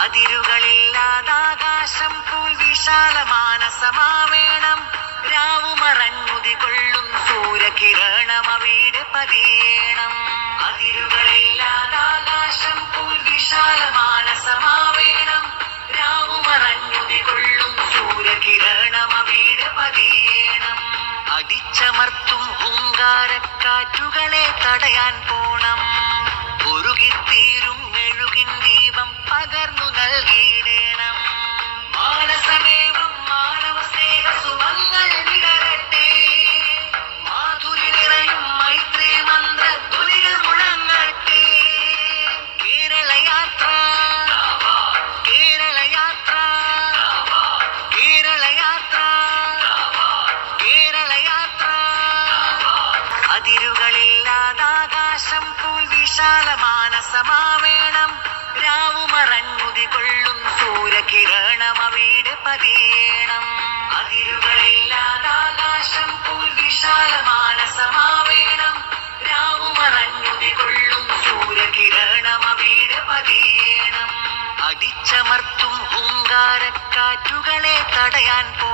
അതിരുകളില്ലാതാകാശം പോൽ വിശാലമാനസമാവേണം. രാവുമറഞ്ഞുതികൊള്ളും സൂര്യകിരണം അവിടെ പതിയേണം. അതിരുകളില്ലാതാകാശം പോൽ വിശാലമാനസമാവേണം. രാവുമറഞ്ഞുതികൊള്ളും സൂര്യകിരണം അവിടെ പതിയേണം. അടിച്ചമർത്തും ഹുങ്കാരക്കാറ്റുകളെ തടയാൻ പോണം. ഉരുകിത്തീരും മെഴുകിൻ ദീപം പകർന്നു നൽകിയിടേണം. മാനസമേവം മാനവ സ്നേഹ സുമങ്ങൾ വിടരട്ടെ. മാധുരി നിറയും മൈത്രി മന്ത്ര ധ്വനികൾ മുഴങ്ങട്ടെ. കേരളയാത്ര കേരളയാത്ര കേരളയാത്ര കേരളയാത്ര. അതിരുകളില്ലാതാകാശം പോൽ വിശാലമാനസമാവേണം. രാവുമറഞ്ഞുതികൊള്ളും സൂര്യകിരണം അവിടെ പതിയേണം. അതിരുകളില്ലാതാകാശം പോൽ വിശാലമാനസമാവേണം. രാവുമറഞ്ഞുതികൊള്ളും സൂര്യകിരണം അവിടെ പതിയേണം. അടിച്ചമർത്തും ഹുങ്കാരക്കാറ്റുകളെ തടയാൻ പോ